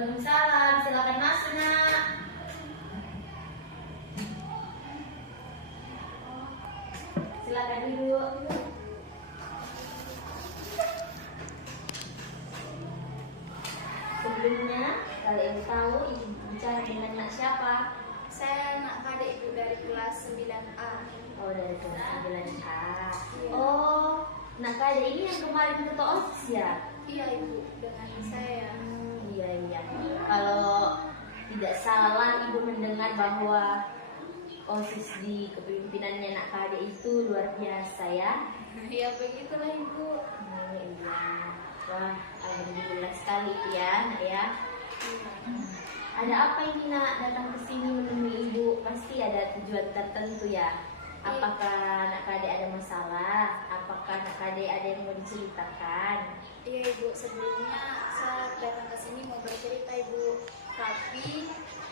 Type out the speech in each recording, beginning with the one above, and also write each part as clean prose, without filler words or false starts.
Waalaikumsalam, silakan masuk nak. Silakan duduk. Sebelumnya, kalian tahu ibu bicara dengan nak siapa? Saya anak adik ibu dari kelas 9A. Oh, dari kelas 9A. Iya. Oh, nak adik ini yang kemarin ketua OSIS ya? Iya ibu, dengan saya. Iya iya. Kalau tidak salah ibu mendengar bahwa OSIS di kepemimpinannya nak adik itu luar biasa ya. Ya begitulah ibu. Iya. Wah, alhamdulillah sekali ya, nak ya. Ada apa ini nak datang ke sini menemui ibu? Pasti ada tujuan tertentu ya. Apakah nak kadek ada masalah? Apakah nak kadek ada yang mau diceritakan? Iya ibu, sebelumnya saya datang ke sini mau bercerita ibu, tapi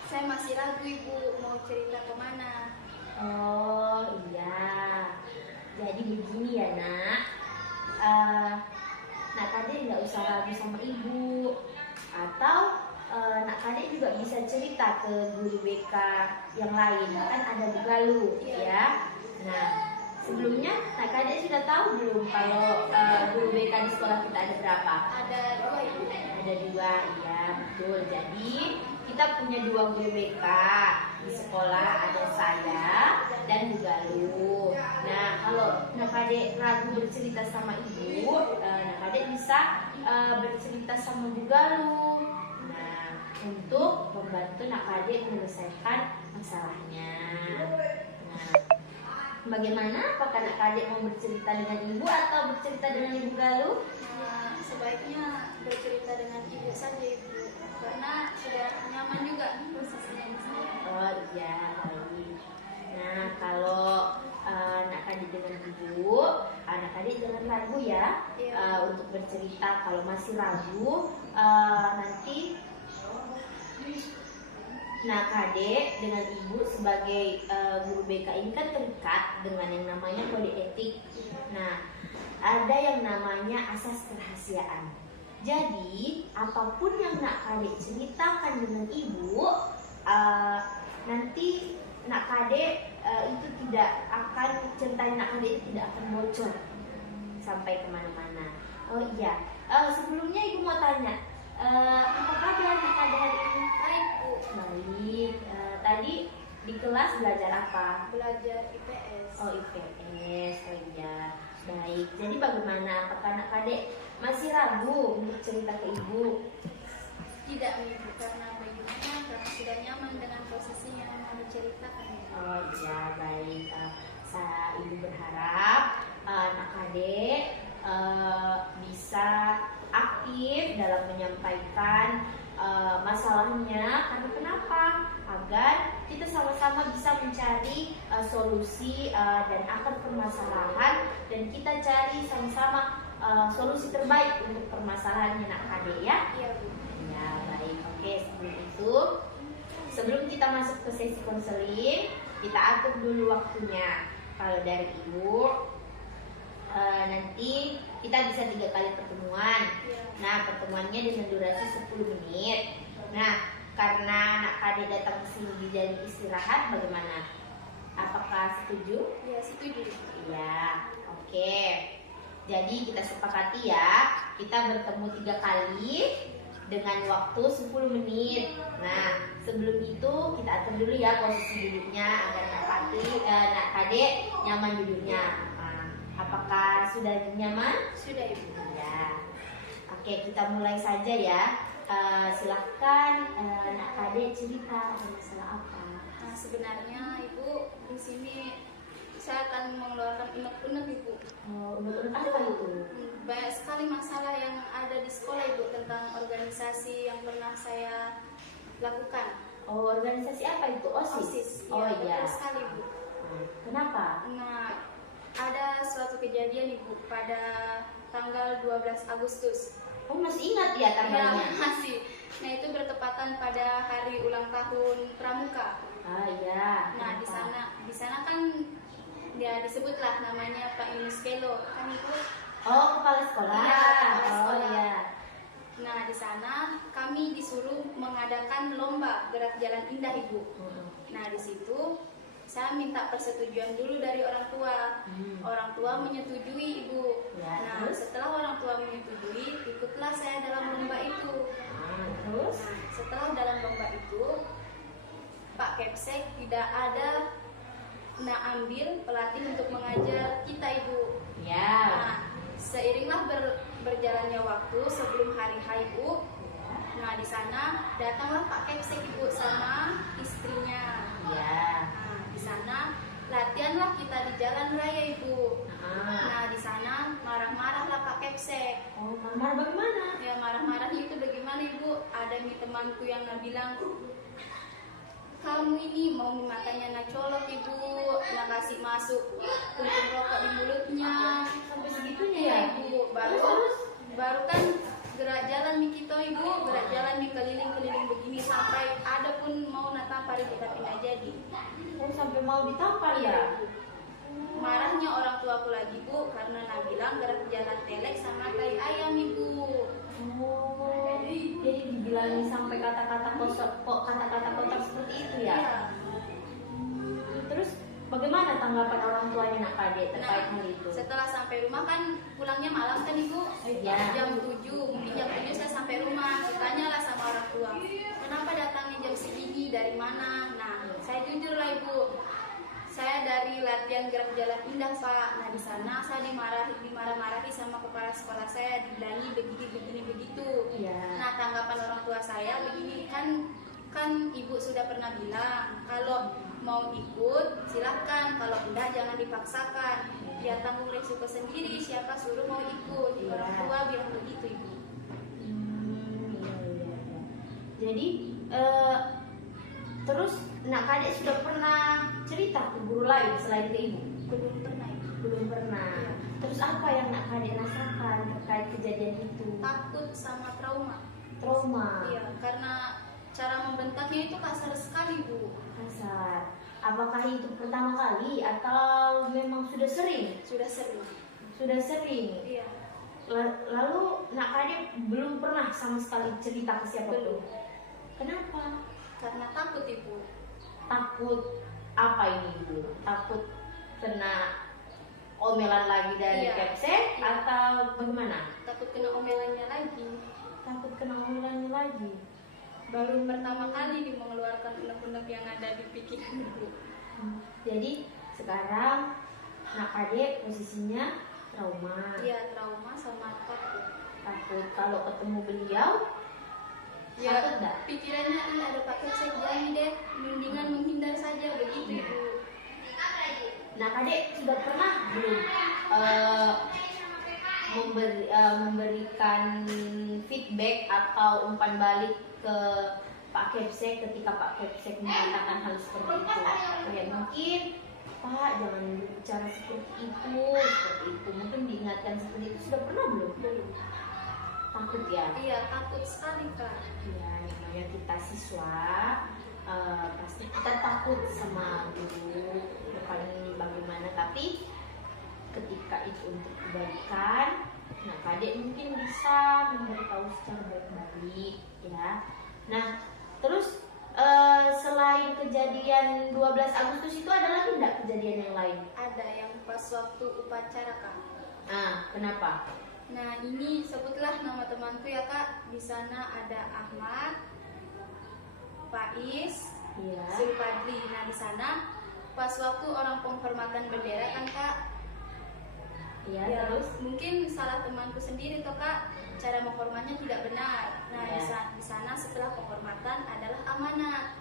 saya masih ragu ibu mau cerita kemana. Oh iya. Jadi begini ya nak. Nak kadek nggak usah ragu sama ibu. Atau nak kadek juga bisa cerita ke guru BK yang lain. Kan ada Bu Galuh ya. Nah, sebelumnya nak kadek sudah tahu belum kalau guru BK di sekolah kita ada berapa? Ada 2 ibu. Ada 2, iya betul. Jadi kita punya 2 guru BK di sekolah, ada saya dan Bu Galuh. Nah, kalau nak kadek ragu bercerita sama ibu, nak kadek bisa bercerita sama Bu Galuh. Nah, untuk membantu nak kadek menyelesaikan masalahnya. Nah, bagaimana? Apakah nak kadek mau bercerita dengan ibu atau bercerita dengan Ibu Galuh? Nah, sebaiknya bercerita dengan ibu saja ibu, karena sudah nyaman juga posisinya di sini. Oh iya, baik. Nah, kalau nak kadek dengan ibu, anak kadek jangan ragu ya. Iya. Untuk bercerita. Kalau masih ragu, nanti nak kadek dengan ibu sebagai guru BK ini kan terikat dengan yang namanya kode etik. Nah, ada yang namanya asas kerahasiaan. Jadi, apapun yang nak kadek ceritakan dengan ibu, nanti nak kadek itu tidak akan, cerita nak kadek itu tidak akan bocor sampai kemana-mana. Oh iya, sebelumnya ibu mau tanya, apa kabar nak kadek hari ini? Baik bu, Baik. Tadi di kelas belajar apa? belajar IPS. Oh, IPS. Oh iya. Baik. Jadi bagaimana? Apakah anak kadek masih ragu untuk cerita ke ibu? Tidak ibu, karena bagaimana? Karena sudah nyaman dengan posisinya yang mau diceritakan. Oh iya, baik. Ibu berharap anak kadek bisa aktif dalam menyampaikan masalahnya. Karena kenapa? Agar kita sama-sama bisa mencari solusi dan akar permasalahan, dan kita cari sama-sama solusi terbaik untuk permasalahannya nak kadek ya. Iya bu. Ya baik, oke. Sebelum kita masuk ke sesi konseling, kita atur dulu waktunya. Kalau dari ibu, nanti kita bisa 3 kali pertemuan. Nah, pertemuannya dengan durasi 10 menit. Nah, karena anak kadek datang ke sini di jam istirahat, bagaimana? Apakah setuju? Ya setuju. Iya, oke. Jadi kita sepakati ya, kita bertemu 3 kali dengan waktu 10 menit. Nah, sebelum itu kita atur dulu ya posisi duduknya agar nak kadek nyaman duduknya. Nah, apakah sudah nyaman? Sudah ibu. Ya. Oke, kita mulai saja ya. Silahkan nak kadek cerita ada masalah apa? Nah, sebenarnya ibu di sini saya akan mengeluarkan unek-unek ibu. Oh, menurut apa itu? Banyak sekali masalah yang ada di sekolah ibu tentang organisasi yang pernah saya lakukan. Oh, organisasi apa itu? OSIS. Oh iya. Betul sekali ibu. Kenapa? Nah, ada suatu kejadian ibu pada tanggal 12 Agustus. Oh, masih ingat ya tanggalnya? Ya, masih. Nah, itu bertepatan pada hari ulang tahun Pramuka. Ah iya. Nah, di sana kan ya disebutlah namanya Pak Yunus Kelo, kan ibu. Oh, kepala sekolah. Iya, kepala sekolah. Oh iya. Nah, di sana kami kami disuruh mengadakan lomba gerak jalan indah Ibu. Nah di situ saya minta persetujuan dulu dari orang tua. Orang tua menyetujui Ibu. Ya, Nah terus? setelah orang tua menyetujui, ikutlah saya dalam lomba itu. Terus? Nah, setelah dalam lomba itu, Pak Kepsek tidak ada ambil pelatih untuk mengajar kita Ibu. Ya. Nah, seiringlah berjalannya waktu sebelum hari H Ibu. Nah di sana datanglah Pak Kepsek Ibu sama istrinya. Ya. Nah di sana latihanlah kita di jalan raya Ibu. Nah di sana marah-marahlah Pak Kepsek. Oh, marah bagaimana? Ya marah-marahnya itu bagaimana Ibu? Ada nih temanku yang bilang, kamu ini mau matanya colok Ibu, nak kasih masuk puntung rokok di mulutnya. Sampai segitunya Iya ya? Ibu, baru kan gerak jalan nih kita Ibu, gerak jalan nih keliling-keliling begini sampai ada pun mau natampar kita pindah jadi. Oh, sampai mau ditampar Iya ya? Ibu. Marahnya orang tuaku lagi Bu karena nak bilang gerak jalan telek sama tai ayam Ibu. Oh, jadi dibilangin sampai kata-kata kotor seperti itu ya? Iya. Terus bagaimana tanggapan orang tuanya nak Kade terkait hal itu? Setelah sampai rumah kan pulangnya malam kan Ibu. Iya. Jam 7, mungkin jam 7 saya sampai rumah. Ditanyalah sama orang tua, kenapa datangnya jam segini, dari mana? Nah, saya jujur lah Ibu, saya dari latihan gerak jalan indah Pak. Nah di sana saya dimarah-marahi sama kepala sekolah saya, dibilangi begini begitu. Iya. Nah tanggapan orang tua saya begini, kan ibu sudah pernah bilang kalau mau ikut silahkan, kalau tidak jangan dipaksakan. Ya tanggung resiko sendiri, siapa suruh mau ikut. Iya. Orang tua bilang begitu Ibu. Iya. Jadi terus nak Kade sudah pernah cerita ke guru lain selain ke ibu? Belum pernah Ibu. Belum pernah. Terus apa yang nak Kade rasakan terkait kejadian itu? Takut sama trauma. Trauma. Iya, karena cara membentaknya itu kasar sekali Bu. Kasar. Apakah itu pertama kali atau memang sudah sering? Sudah sering. Sudah sering. Iya. Lalu nak Kade belum pernah sama sekali cerita ke siapapun. Belum. Kenapa? Karena takut Ibu. Takut apa ini Bu? Takut kena omelan lagi dari Iya. Kepsek atau bagaimana? Takut kena omelannya lagi. Takut kena omelannya lagi. Baru pertama kali dia mengeluarkan unek-unek yang ada di pikiran Ibu. Jadi sekarang nak Kade posisinya trauma. Iya, trauma sama takut. Takut kalau ketemu beliau. Takut Ya, enggak? pikirannya ada Pak Kepsek, jangan deh, mendingan menghindar saja begitu Ibu. Nah, Kade sudah pernah belum memberikan feedback atau umpan balik ke Pak Kepsek ketika Pak Kepsek mengatakan hal seperti itu? Kayak mungkin Pak jangan bicara seperti itu. Mungkin diingatkan seperti itu sudah pernah belum? Belum. Takut ya? Iya, takut sekali Kak. Ya, namanya kita siswa pasti kita takut sama guru, bukan bagaimana, tapi ketika itu untuk kebaikan, nah Kade mungkin bisa memberitahu secara baik-baik ya. Nah, terus selain kejadian 12 Agustus itu ada lagi enggak kejadian yang lain? Ada yang pas waktu upacara Kak. Kenapa? Nah ini sebutlah nama temanku ya Kak. Di sana ada Ahmad, Faiz, Iya. Zulfadli. Nah di sana pas waktu orang penghormatan bendera kan Kak. Iya, Ya, terus? mungkin salah temanku sendiri toh Kak, cara menghormatnya tidak benar. Nah Ya. di sana setelah penghormatan adalah amanat.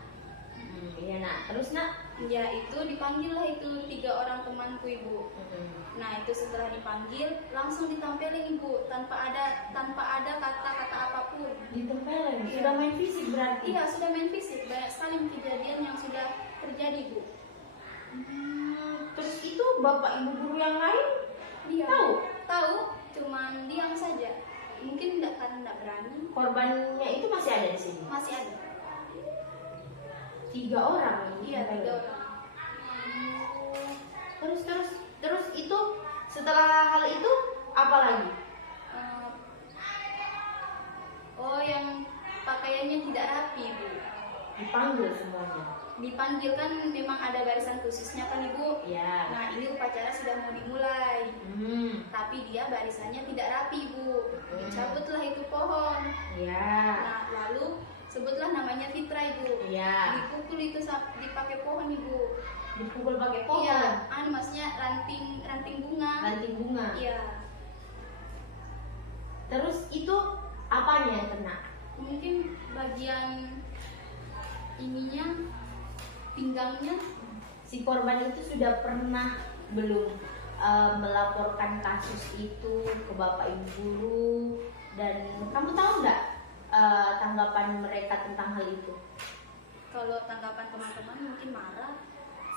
Iya nak, terus nak? Ya itu dipanggillah itu 3 orang temanku Ibu. Nah itu setelah dipanggil langsung ditampilin Ibu tanpa ada kata-kata apapun. Ditempelin, Iya. sudah main fisik berarti? Iya sudah main fisik, banyak sekali kejadian yang sudah terjadi Bu. Terus itu bapak ibu guru yang lain Diam. tahu? Cuman diam saja. Mungkin karena tidak berani. Korbannya itu masih ada di sini? Masih ada. 3 orang. Iya 3 orang. Terus itu setelah hal itu apa lagi? Oh yang pakaian dipanggil semuanya? Dipanggil kan memang ada barisan khususnya kan Ibu. Ya. Nah ini upacara sudah mau dimulai. Tapi dia barisannya tidak rapi Bu. Dicabutlah itu pohon. Ya. Nah lalu sebutlah namanya Fitra Ibu. Ya. Dipukul itu dipakai pohon Ibu. Dipukul pakai pohon. Iya, maksudnya ranting bunga. Ranting bunga. Iya. Terus itu apanya yang kena? Mungkin bagian ininya, pinggangnya. Si korban itu sudah pernah belum melaporkan kasus itu ke Bapak Ibu guru, dan kamu tahu nggak tanggapan mereka tentang hal itu? Kalau tanggapan teman-teman mungkin marah.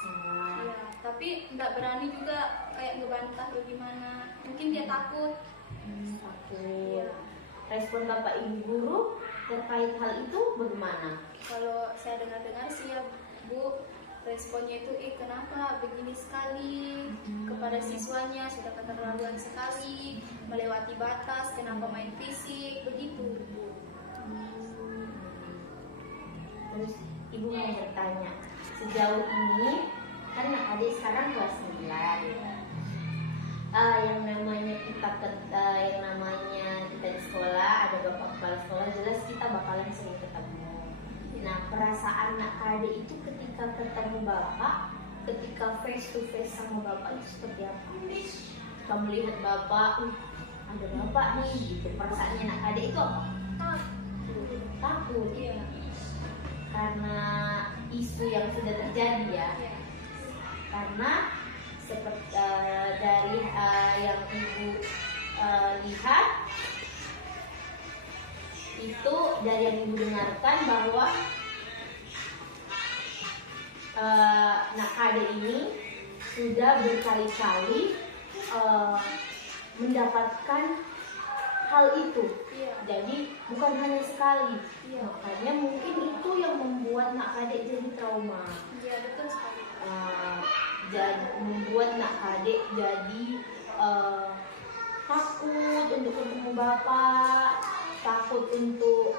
Salah. Iya, tapi nggak berani juga kayak ngebantah atau gimana. Mungkin dia takut. Takut. Iya. Respon Bapak Ibu guru terkait hal itu bagaimana? Kalau saya dengar-dengar sih ya Bu, responnya itu kenapa begini sekali kepada siswanya, sudah keterlaluan sekali, melewati batas, kenapa main fisik, begitu Bu. Terus Ibu mau bertanya, sejauh ini kan adik sekarang kelas 9. Yang namanya kita di sekolah, ada bapak kepala sekolah, jelas kita bakalan sering ketemu. Nah, perasaan adik itu ketika ketemu bapak, ketika face to face sama bapak itu seperti apa? Kita melihat bapak, ada bapak nih, gitu. Perasaannya adik itu apa? Takut. Iya. Karena isu yang sudah terjadi ya. Karena seperti dari yang Ibu lihat itu, dari yang Ibu dengarkan bahwa Nak Kade ini sudah berkali-kali mendapatkan hal itu. Iya. Jadi bukan hanya sekali. Iya. Makanya mungkin itu yang membuat Nak Kade jadi trauma. Iya, betul sekali. Membuat Nak Kade jadi takut untuk ketemu bapak, takut untuk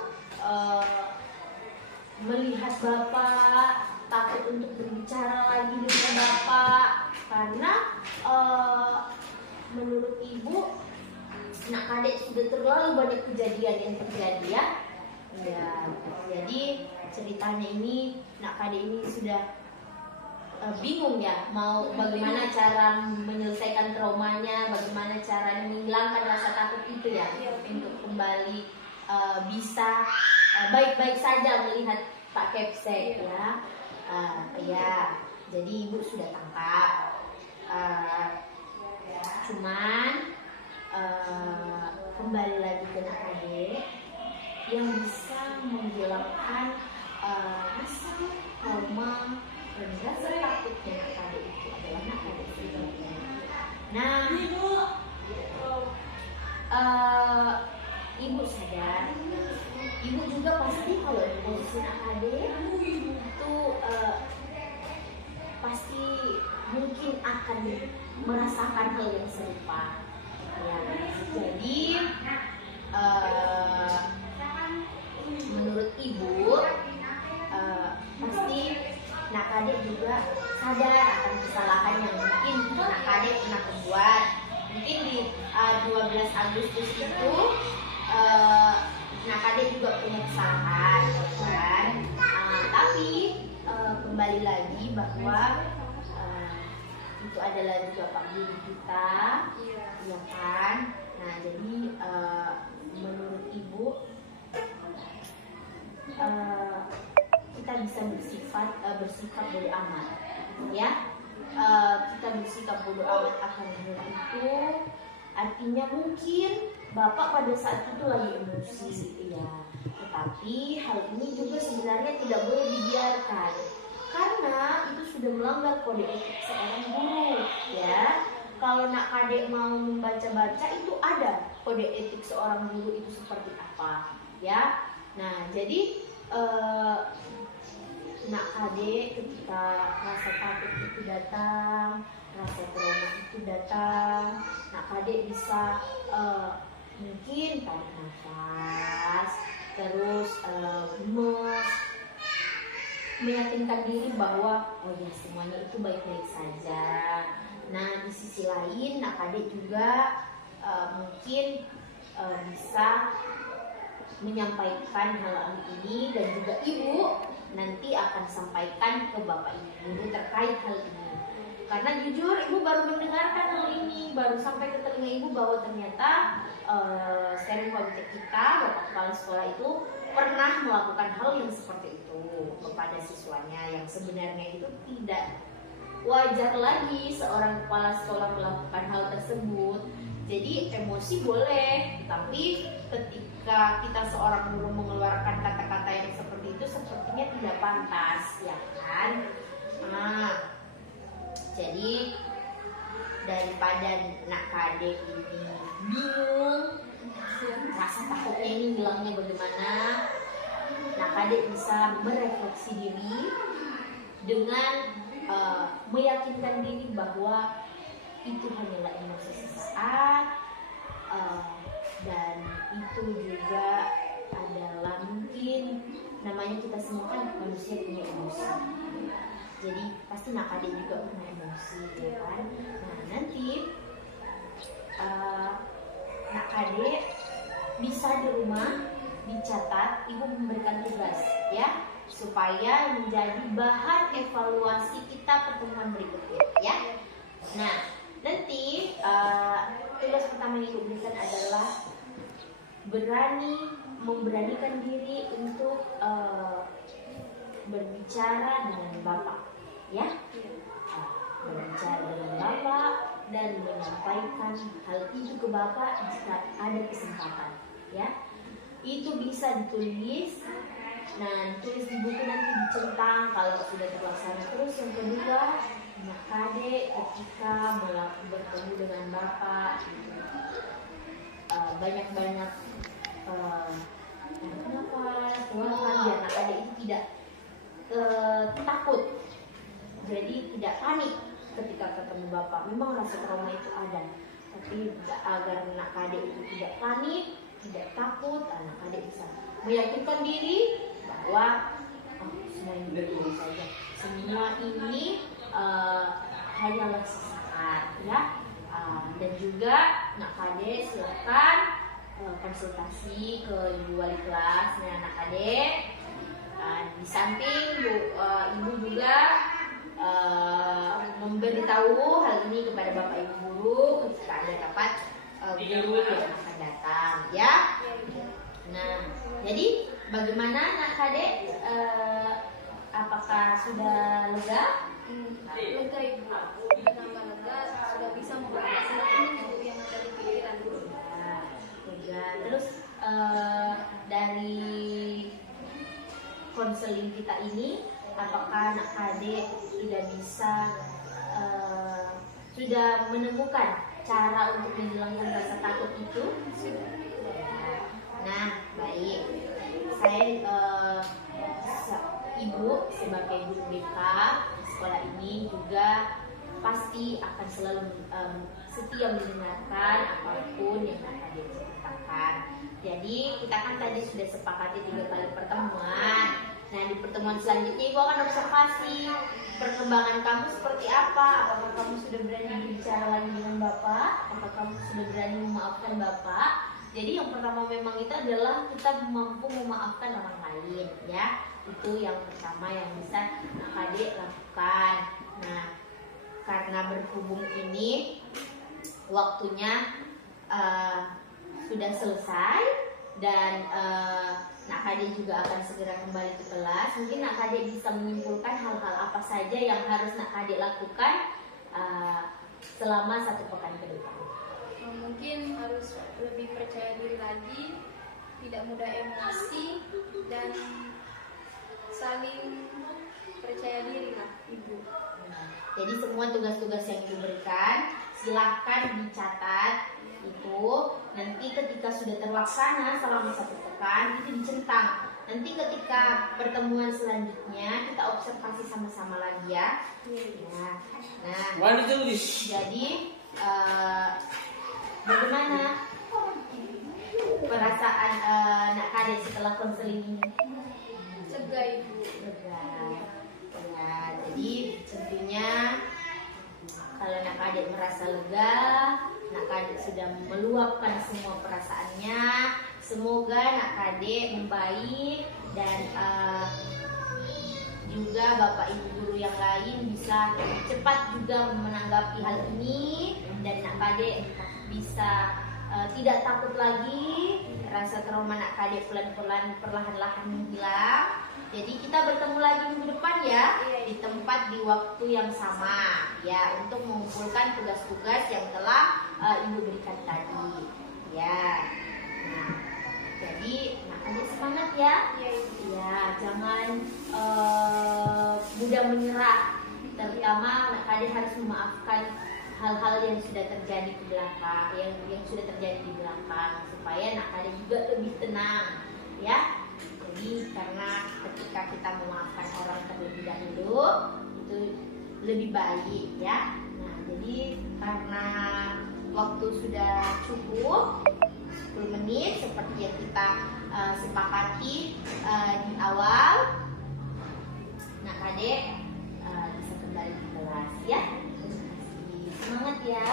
melihat bapak, takut untuk berbicara lagi dengan bapak, karena menurut Ibu Nak Kade sudah terlalu banyak kejadian yang terjadi ya. Jadi ceritanya ini Nak Kade ini sudah bingung ya, mau bagaimana cara menyelesaikan traumanya, bagaimana cara menghilangkan rasa takut itu ya, untuk kembali bisa baik-baik saja melihat Pak Kepsek ya. Jadi Ibu sudah tangkap, cuman kembali lagi ke Nak Kade yang bisa menghilangkan rasa trauma dan rasa takutnya Nak Kade itu adalah Nak Kade pribadi. Nah, Ibu sadar, Ibu juga pasti kalau di posisi Nak Kade itu pasti mungkin akan merasakan hal yang serupa. Ya, jadi menurut Ibu pasti Nak Kade juga sadar akan kesalahan yang mungkin Nak Kade pernah membuat. Mungkin di 12 Agustus itu Nak Kade juga punya kesalahan, kan? Tapi kembali lagi bahwa itu adalah juga Pak Guru kita, ya kan? Nah, jadi menurut Ibu kita bisa bersifat bodo amat, ya. Kita bersikap bodo amat akan hal itu, artinya mungkin Bapak pada saat itu lagi emosi, ya. Tetapi hal ini juga sebenarnya tidak boleh dibiarkan, karena itu sudah melanggar kode etik seorang guru, ya. Kalau Nak Kade mau membaca-baca itu ada kode etik seorang guru itu seperti apa, ya. Nah, jadi Nak Kade ketika rasa takut itu datang, rasa trauma itu datang, Nak Kade bisa mungkin tarik nafas, terus gemes, meyakinkan diri bahwa oh ya semuanya itu baik-baik saja. Nah di sisi lain adik juga mungkin bisa menyampaikan hal ini dan juga ibu nanti akan sampaikan ke bapak ibu terkait hal ini. Karena jujur ibu baru mendengarkan hal ini, baru sampai ke telinga ibu bahwa ternyata steering komite kita, bapak kepala sekolah itu pernah melakukan hal yang seperti itu kepada siswanya, yang sebenarnya itu tidak wajar lagi seorang kepala sekolah melakukan hal tersebut. Jadi emosi boleh, tapi ketika kita seorang guru mengeluarkan kata-kata yang seperti itu sepertinya tidak pantas, ya kan? Nah, jadi daripada nak kade ini bingung, rasa takutnya ini bilangnya bagaimana, nak kade bisa merefleksi diri dengan meyakinkan diri bahwa itu hanyalah emosi sesaat, dan itu juga adalah mungkin namanya kita semua kan manusia punya emosi. Jadi pasti nak adik juga punya emosi, ya kan? Nah nanti nak adik bisa di rumah dicatat, ibu memberikan tugas ya, supaya menjadi bahan evaluasi kita pertemuan berikutnya, ya. Nah nanti tugas pertama yang ibu berikan adalah memberanikan diri untuk berbicara dengan bapak, ya, berbicara dengan bapak dan menyampaikan hal itu ke bapak jika ada kesempatan, ya. Itu bisa ditulis, nah tulis di buku nanti dicentang kalau sudah terlaksana. Terus yang kedua, nak kade ketika bertemu dengan bapak, banyak-banyak kenapa tuakan biar nak kade itu tidak takut, jadi tidak panik ketika ketemu bapak. Memang rasa trauma itu ada, tapi agar nak kade itu tidak panik, tidak takut, anak adik bisa meyakinkan diri bahwa semua ini baik-baik saja, semua ini hanyalah sesaat, ya. Dan juga nak kade silakan konsultasi ke ibu wali kelas. Nah anak adik di samping ibu juga memberitahu hal ini kepada bapak ibu guru ketika ada rapat guru yang akan datang, ya. Nah jadi bagaimana nak kadek, apakah sudah lega? Lega ibu, tambah lega, sudah bisa mengatasi ibu yang ada di pikiran dulu. Lega. Terus dari konseling kita ini, apakah anak adik sudah menemukan cara untuk menghilangkan rasa takut itu? Nah, baik. Saya ibu sebagai guru BK di sekolah ini juga pasti akan selalu setia mendengarkan apapun yang adik ceritakan. Jadi kita kan tadi sudah sepakati 3 kali pertemuan. Nah di pertemuan selanjutnya ibu akan observasi perkembangan kamu seperti apa. Apakah kamu sudah berani berbicara lagi dengan bapak? Apakah kamu sudah berani memaafkan bapak? Jadi yang pertama memang itu adalah kita mampu memaafkan orang lain, ya. Itu yang pertama yang bisa adik lakukan. Nah karena berhubung ini waktunya sudah selesai dan Nak Kade juga akan segera kembali ke kelas. Mungkin Nak Kade bisa menyimpulkan hal-hal apa saja yang harus Nak Kade lakukan selama 1 pekan ke depan. Mungkin harus lebih percaya diri lagi, tidak mudah emosi, dan saling percaya diri lah ibu. Jadi semua tugas-tugas yang diberikan silahkan dicatat itu. Nanti ketika sudah terlaksana selama 1 pekan itu dicentang. Nanti ketika pertemuan selanjutnya kita observasi sama-sama lagi, ya. Nah, jadi bagaimana perasaan Nak Kade setelah konseling ini? juga Ibu. Lega. Ya, jadi tentunya kalau anak-adik merasa lega, anak-adik sudah meluapkan semua perasaannya. Semoga anak-adik membaik dan juga Bapak Ibu guru yang lain bisa cepat juga menanggapi hal ini dan anak-adik bisa tidak takut lagi, rasa trauma anak-adik pelan-pelan perlahan-lahan menghilang. Jadi kita bertemu lagi minggu depan ya, di tempat di waktu yang sama ya, untuk mengumpulkan tugas-tugas yang telah Ibu berikan tadi ya. Nah, jadi anak-adik semangat ya. Ya, jangan mudah menyerah. Terutama anak-adik harus memaafkan hal-hal yang sudah terjadi di belakang, yang sudah terjadi di belakang, supaya anak-adik juga lebih tenang ya. Jadi karena ketika kita memaafkan orang terlebih dahulu itu lebih baik ya. Nah, jadi karena waktu sudah cukup 10 menit seperti yang kita sepakati di awal, nah adik bisa kembali ke kelas ya. Semangat ya.